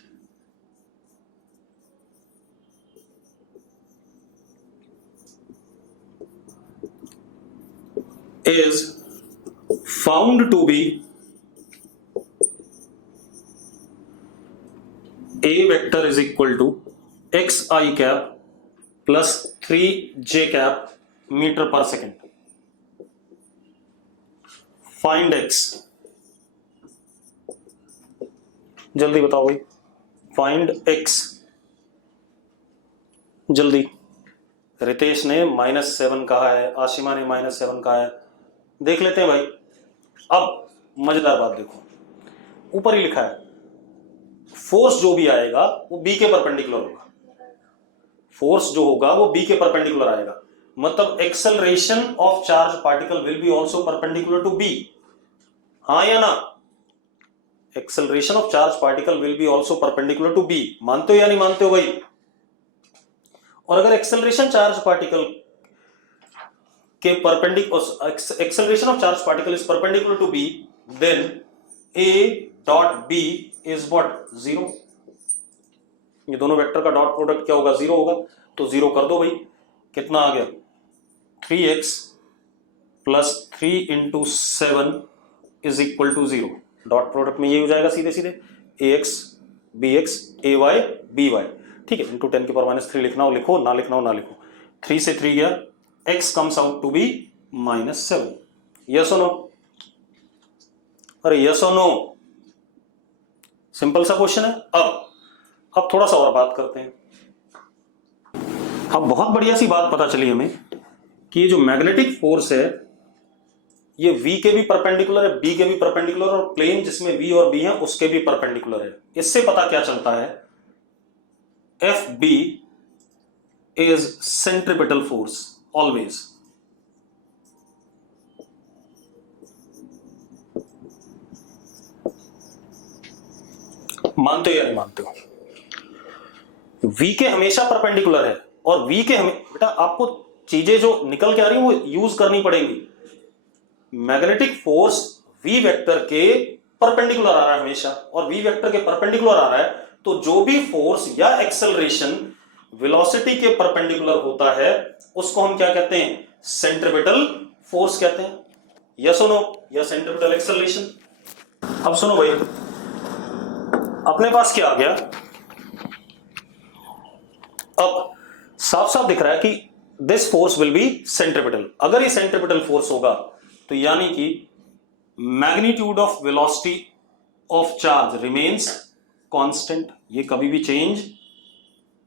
is found to be a vector is equal to xi cap plus 3j cap metre पर सेकेंड। फाइंड x, जल्दी बताओ भाई, फाइंड x जल्दी। रितेश ने -7 कहा है, आशिमा ने -7 कहा है। देख लेते हैं भाई। अब मजेदार बात देखो, ऊपर ही लिखा है फोर्स जो भी आएगा वो B के परपेंडिकुलर होगा। फोर्स जो होगा वो B के परपेंडिकुलर आएगा, मतलब acceleration of charge particle will be also perpendicular to B। हाँ या ना? Acceleration of charge particle will be also perpendicular to B। मानते हो या नहीं मानते हो भाई? और अगर एक्सेलरेशन चार्ज पार्टिकल के perpendicular, acceleration of charge particle is perpendicular to B, then A dot B is what? 0। ये दोनों वेक्टर का डॉट प्रोडक्ट क्या होगा? 0 होगा। तो 0 कर दो भाई। कितना आ गया? 3x plus 3 into 7 is equal to 0। Dot product में ये हो जाएगा सीधे सीधे ax bx ay by। ठीक है, इंटू 10⁻³ लिखना हो लिखो, ना लिखना हो ना लिखो। 3 से 3 गया, x comes out to be -7। Yes और नो? अरे यस और नो? सिंपल सा क्वेश्चन है। अब थोड़ा सा और बात करते हैं। अब बहुत बढ़िया सी बात पता चली हमें कि ये जो मैग्नेटिक फोर्स है ये V के भी परपेंडिकुलर है, B के भी परपेंडिकुलर, और प्लेन जिसमें V और B है उसके भी परपेंडिकुलर है। इससे पता क्या चलता है? FB is centripetal force always. मानते हो या नहीं मानते हो? V के हमेशा परपेंडिकुलर है, और V के बेटा आपको चीजें जो निकल के आ रही है वो यूज करनी पड़ेंगी। मैग्नेटिक फोर्स V वेक्टर के परपेंडिकुलर आ रहा है हमेशा, और V वेक्टर के परपेंडिकुलर आ रहा है, तो जो भी फोर्स या एक्सेलरेशन वेलोसिटी के परपेंडिकुलर होता है उसको हम क्या कहते हैं? सेंट्रिपिटल फोर्स कहते हैं। यस और नो? या सेंट्रिपिटल एक्सेलरेशन। अब सुनो भाई, अपने पास क्या आ गया? अब साफ साफ दिख रहा है कि this force will B centripetal. अगर ये सेंट्रिपिटल फोर्स होगा तो यानी कि magnitude of velocity of charge remains constant, ये कभी भी चेंज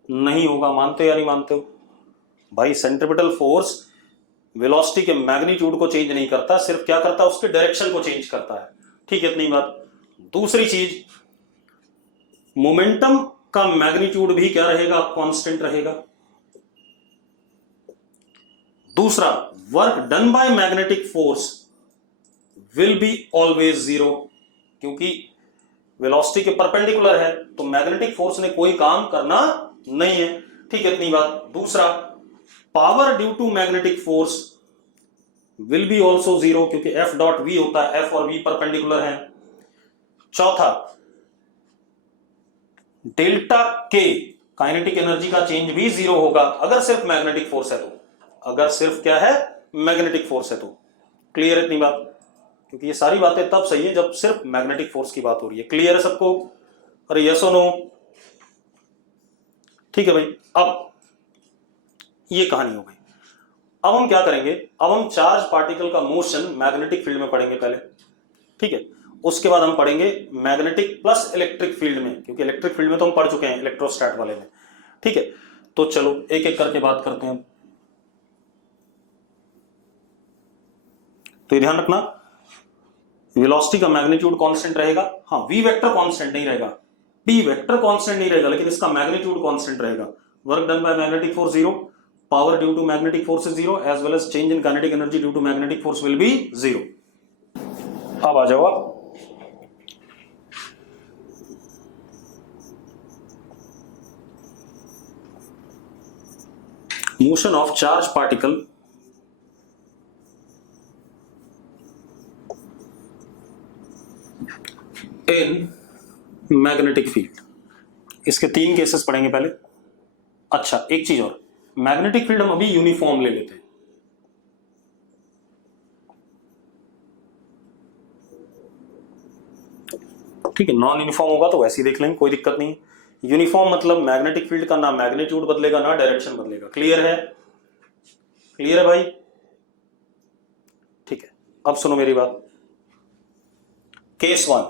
नहीं होगा। मानते हो या नहीं मानते हो भाई? सेंट्रिपिटल फोर्स वेलोसिटी के मैग्नीट्यूड को चेंज नहीं करता, सिर्फ क्या करता है? उसके डायरेक्शन को चेंज करता है। ठीक है, इतनी बात। दूसरी चीज, मोमेंटम का मैग्नीट्यूड भी क्या रहेगा? कांस्टेंट रहेगा। दूसरा, work done by magnetic force will be always zero, क्योंकि वेलोसिटी के परपेंडिकुलर है तो मैग्नेटिक फोर्स ने कोई काम करना नहीं है। ठीक है, इतनी बात। दूसरा, power due to magnetic force will be also zero, क्योंकि एफ डॉट वी होता है, एफ और वी परपेंडिकुलर है। चौथा, डेल्टा के काइनेटिक एनर्जी का चेंज भी जीरो होगा अगर सिर्फ मैग्नेटिक फोर्स है तो, अगर सिर्फ क्या है, मैग्नेटिक फोर्स है तो। क्लियर इतनी बात? क्योंकि ये सारी बातें तब सही है जब सिर्फ मैग्नेटिक फोर्स की बात हो रही है। क्लियर है सबको? अरे यस और नो? ठीक है भाई, अब ये कहानी हो गई। अब हम क्या करेंगे, अब हम चार्ज पार्टिकल का मोशन मैग्नेटिक फील्ड में पढ़ेंगे पहले। ठीक है, उसके बाद हम पढ़ेंगे मैग्नेटिक प्लस इलेक्ट्रिक फील्ड में, क्योंकि इलेक्ट्रिक फील्ड में तो हम पढ़ चुके हैं इलेक्ट्रोस्टैट वाले में। ठीक है, तो चलो एक एक करके बात करते हैं। तो ये ध्यान रखना, वेलोसिटी का मैग्नीट्यूड कांस्टेंट रहेगा। हाँ, वी वेक्टर कांस्टेंट नहीं रहेगा, पी वेक्टर कांस्टेंट नहीं रहेगा, लेकिन इसका मैग्नीट्यूड कांस्टेंट रहेगा। Work done by magnetic force zero, power due to magnetic force is zero, as well as change in kinetic energy due to magnetic force will be zero. अब आ जाओ आप, motion of charge particle in magnetic field। इसके तीन cases पढ़ेंगे पहले। अच्छा, एक चीज और, मैग्नेटिक फील्ड हम अभी यूनिफॉर्म ले लेते हैं। ठीक है, नॉन यूनिफॉर्म होगा तो वैसे ही देख लेंगे, कोई दिक्कत नहीं। यूनिफॉर्म मतलब मैग्नेटिक फील्ड का ना मैग्नीट्यूड बदलेगा ना डायरेक्शन बदलेगा। क्लियर है? क्लियर है भाई? ठीक है, अब सुनो मेरी बात। Case one,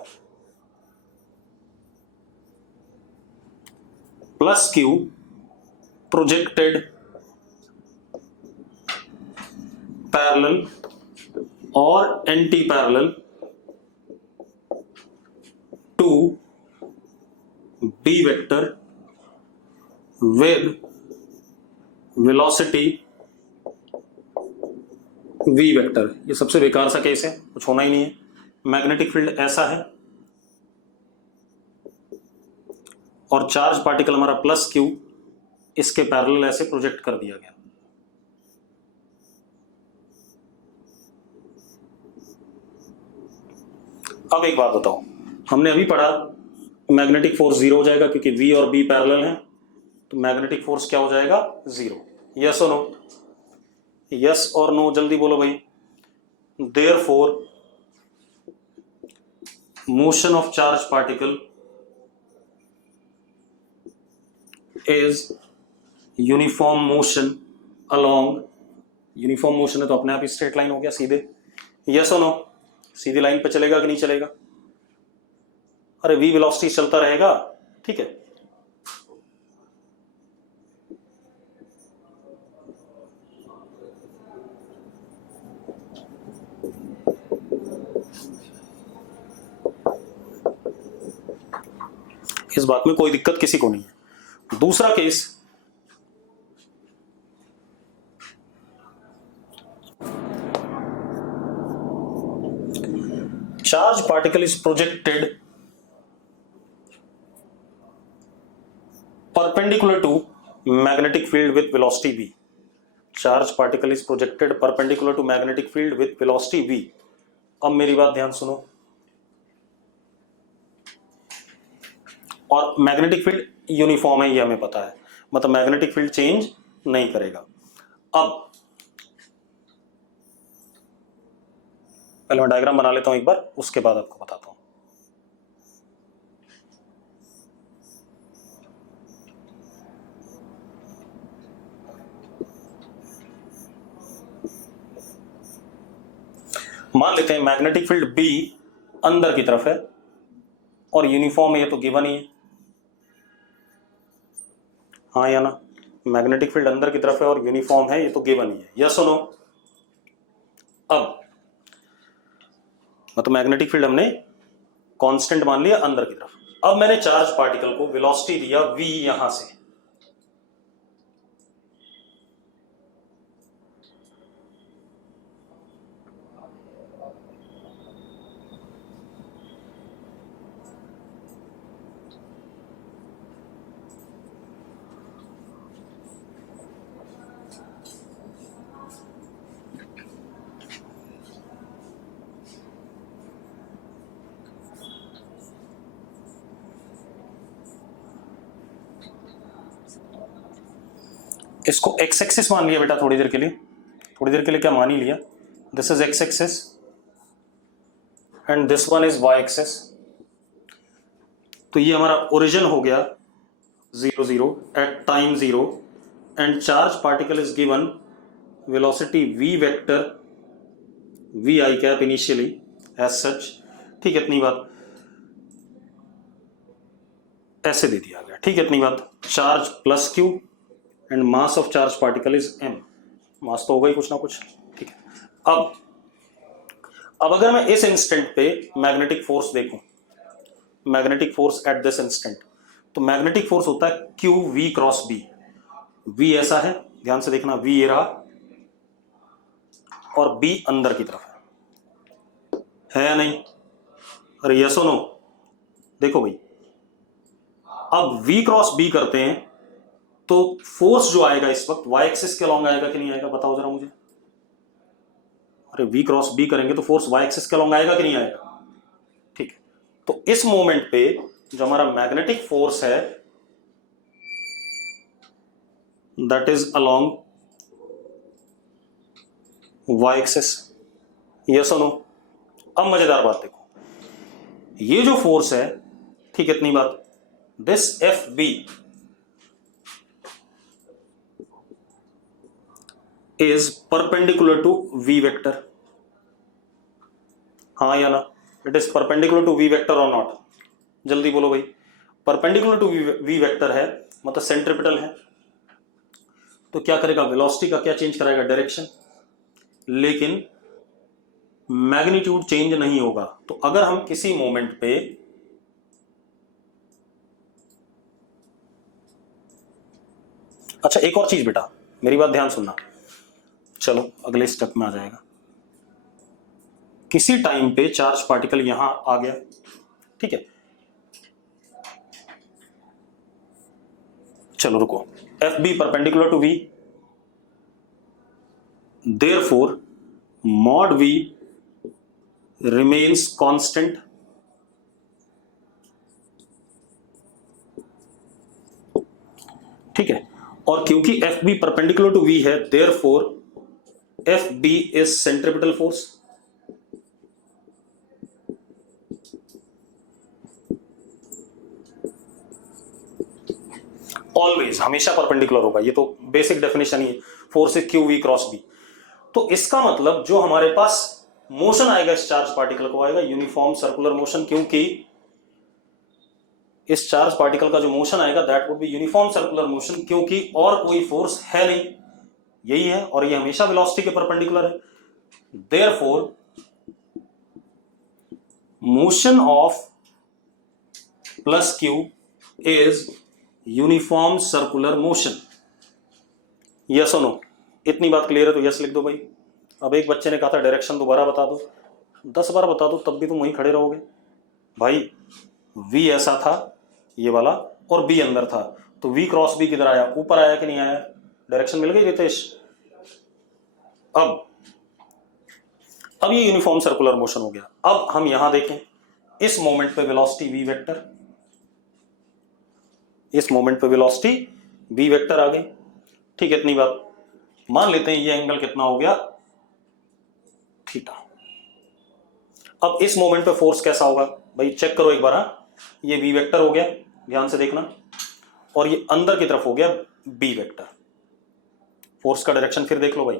plus q projected parallel और anti parallel to B vector with velocity v vector. ये सबसे बेकार सा केस है, कुछ होना ही नहीं है। मैग्नेटिक फील्ड ऐसा है और चार्ज पार्टिकल हमारा प्लस क्यू इसके पैरेलल ऐसे प्रोजेक्ट कर दिया गया। अब एक बात बताओ, हमने अभी पढ़ा मैग्नेटिक फोर्स जीरो हो जाएगा क्योंकि V और B पैरेलल हैं, तो मैग्नेटिक फोर्स क्या हो जाएगा? जीरो। यस और नो? यस और नो जल्दी बोलो भाई। Therefore motion of charge particle is uniform motion along, uniform motion है तो अपने आप ही स्ट्रेट लाइन हो गया सीधे। यस और नो? सीधी लाइन पे चलेगा कि नहीं चलेगा? अरे v वेलोसिटी चलता रहेगा। ठीक है, इस बात में कोई दिक्कत किसी को नहीं है। दूसरा case, charge particle is projected perpendicular to magnetic field with velocity v। charge particle is projected perpendicular to magnetic field with velocity v। अब मेरी बात ध्यान सुनो, और मैग्नेटिक फील्ड यूनिफॉर्म है ये हमें पता है, मतलब मैग्नेटिक फील्ड चेंज नहीं करेगा। अब पहले मैं डायग्राम बना लेता हूं एक बार, उसके बाद आपको बताता हूं। मान लेते हैं मैग्नेटिक फील्ड B अंदर की तरफ है और यूनिफॉर्म है, ये तो गिवन ही है, हाँ या ना? मैग्नेटिक फील्ड अंदर की तरफ है और यूनिफॉर्म है, ये तो गिवन ही है। यस और नो? अब मतलब मैग्नेटिक फील्ड हमने कांस्टेंट मान लिया अंदर की तरफ। अब मैंने चार्ज पार्टिकल को वेलोसिटी दिया v यहां से, इसको एक्स एक्सिस मान लिया बेटा थोड़ी देर के लिए, क्या मान ही लिया, this is X axis and this one is Y axis. तो ये हमारा ओरिजिन हो गया 0 0 at time 0 and charge particle is given velocity v vector v i cap initially as such. ठीक है, इतनी बात ऐसे दे दिया गया। ठीक है, इतनी बात। Charge plus q and mass of charge particle is m। मास तो होगा ही कुछ ना कुछ। ठीक है, अब अगर मैं इस इंस्टेंट पे मैग्नेटिक फोर्स देखूं, magnetic force at this instant, तो मैग्नेटिक फोर्स होता है q v cross B. V ऐसा है, ध्यान से देखना, वी ये रहा और बी अंदर की तरफ है या नहीं? अरे यस और नो? देखो भाई, अब v क्रॉस b करते हैं तो फोर्स जो आएगा इस वक्त y एक्सिस के अलॉन्ग आएगा कि नहीं आएगा, बताओ जरा मुझे। अरे v क्रॉस b करेंगे तो फोर्स y एक्सिस के अलॉन्ग आएगा कि नहीं आएगा? ठीक है, तो इस मोमेंट पे जो हमारा मैग्नेटिक फोर्स है that is along y axis. Yes और नो? अब मजेदार बात देखो, ये जो फोर्स है, ठीक है, इतनी बात, this F B is perpendicular to v vector. हाँ या ना? It is perpendicular to v vector और नॉट? जल्दी बोलो भाई। परपेंडिकुलर टू वी वेक्टर है मतलब सेंट्रिपिटल है, तो क्या करेगा, वेलोसिटी का क्या चेंज कराएगा, डायरेक्शन, लेकिन मैग्नीट्यूड चेंज नहीं होगा। तो अगर हम किसी मोमेंट पे अच्छा, एक और चीज बेटा, मेरी बात ध्यान सुनना, चलो अगले स्टेप में आ जाएगा। किसी टाइम पे चार्ज पार्टिकल यहां आ गया, ठीक है, चलो रुको, F B perpendicular to v, therefore mod v remains constant, ठीक है, और क्योंकि F B perpendicular to v है, therefore F B is centripetal force. Always, हमेशा परपेंडिकुलर होगा, ये तो बेसिक डेफिनेशन ही है, force is q v cross B. तो इसका मतलब जो हमारे पास मोशन आएगा इस चार्ज पार्टिकल को, आएगा यूनिफॉर्म सर्कुलर मोशन, क्योंकि इस चार्ज पार्टिकल का जो मोशन आएगा that would be uniform circular motion, क्योंकि और कोई फोर्स है नहीं, यही है, और ये हमेशा वेलोसिटी के परपेंडिकुलर है। Therefore motion of plus Q is uniform circular motion. Yes और नो? इतनी बात क्लियर है तो यस लिख दो भाई। अब एक बच्चे ने कहा था डायरेक्शन दोबारा बता दो, 10 बार बता दो तब भी तुम वहीं खड़े रहोगे भाई। v ऐसा था ये वाला और b अंदर था, तो v क्रॉस b किधर आया, ऊपर आया कि नहीं आया, डायरेक्शन मिल गई रितेश। अब ये यूनिफॉर्म सर्कुलर मोशन हो गया। अब हम यहां देखें, इस मोमेंट पे वेलोसिटी v वेक्टर, इस मोमेंट पे वेलोसिटी v वेक्टर आ गई, ठीक है, इतनी बात। मान लेते हैं ये एंगल कितना हो गया, थीटा। अब इस मोमेंट पे फोर्स कैसा होगा भाई, चेक करो एक बार। ये v वेक्टर हो गया, ध्यान से देखना, और ये अंदर की तरफ हो गया b वेक्टर। फोर्स का डायरेक्शन फिर देख लो भाई।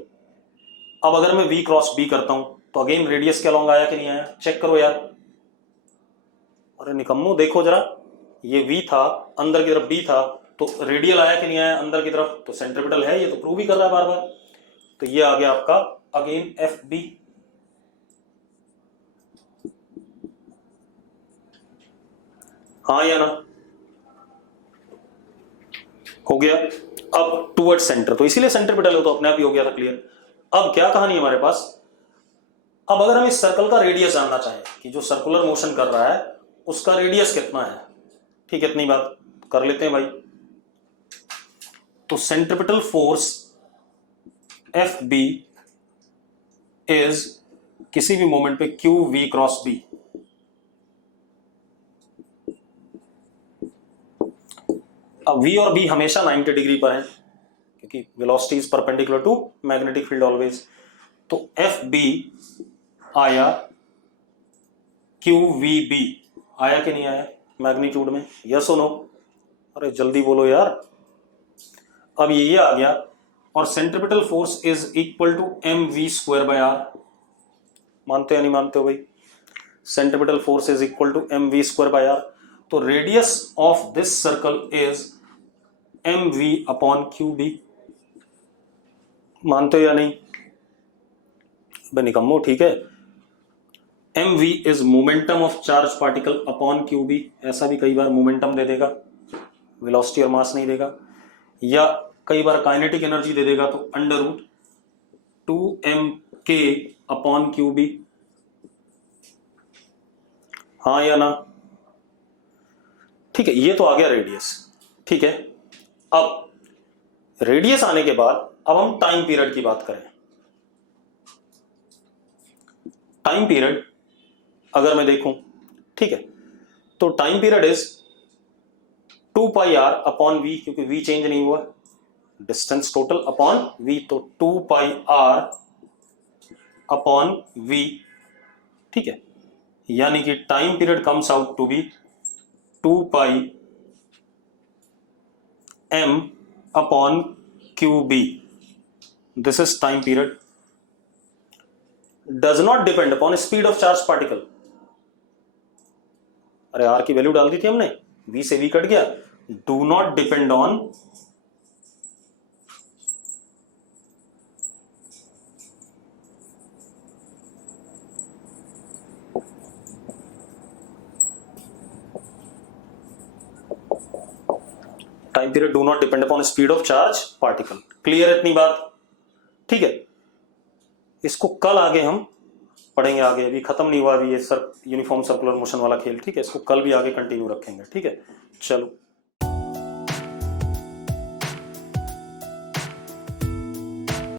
अब अगर मैं v क्रॉस b करता हूं तो अगेन रेडियस के अलॉन्ग आया कि नहीं आया, चेक करो यार। अरे निकम्मो देखो जरा, ये v था, अंदर की तरफ b था, तो रेडियल आया कि नहीं आया अंदर की तरफ, तो सेंट्रिपिटल है, ये तो प्रूव ही कर रहा है बार बार। तो ये आ गया आपका अगेन एफ बी। हाँ या ना? हो गया। अब टुवर्ड सेंटर, तो इसीलिए सेंट्रिपिटल हो, तो अपने आप ही हो गया था क्लियर। अब क्या कहानी है हमारे पास, अब अगर हम इस सर्कल का रेडियस जानना चाहें कि जो सर्कुलर मोशन कर रहा है उसका रेडियस कितना है, ठीक है, इतनी बात कर लेते हैं भाई। तो centripetal force F B is किसी भी मोमेंट पे क्यू वी क्रॉस बी। अब v और b हमेशा 90 डिग्री पर है, क्योंकि velocity is perpendicular to magnetic field always. तो एफ बी आया, क्यू वी बी आया कि नहीं आया मैग्नीट्यूड में, यस और नो? अरे जल्दी बोलो यार। अब ये आ गया, और centripetal force is equal to m v square by r. मानते हो या नहीं मानते हो भाई? Centripetal force is equal to m v square by r. तो radius of this circle is m v upon q B. मानते हो या नहीं? भाई निकम्मो, ठीक है। M v is momentum of charge particle upon q B. ऐसा भी कई बार मोमेंटम दे देगा, वेलोसिटी और मास नहीं देगा, या कई बार काइनेटिक एनर्जी दे देगा, तो under root 2m k upon q B. हाँ या ना? ठीक है, ये तो आ गया रेडियस। ठीक है, अब रेडियस आने के बाद अब हम टाइम पीरियड की बात करें। टाइम पीरियड अगर मैं देखूं, ठीक है, तो time period is 2 pi r upon v, क्योंकि वी चेंज नहीं हुआ, डिस्टेंस टोटल अपॉन वी, तो 2 पाई आर अपॉन वी। ठीक है, यानी कि time period comes out to be 2 pi m upon q B. This is time period. Does not depend upon speed of charge particle. अरे R की value डाल दी थी हमने, वी से वी कट गया। Do not depend on time period, do not depend upon speed of charge particle. Clear इतनी बात? ठीक है, इसको कल आगे हम पढ़ेंगे, आगे अभी खत्म नहीं हुआ अभी ये यूनिफॉर्म सर्कुलर मोशन वाला खेल। ठीक है, इसको कल भी आगे कंटिन्यू रखेंगे। ठीक है, चलो।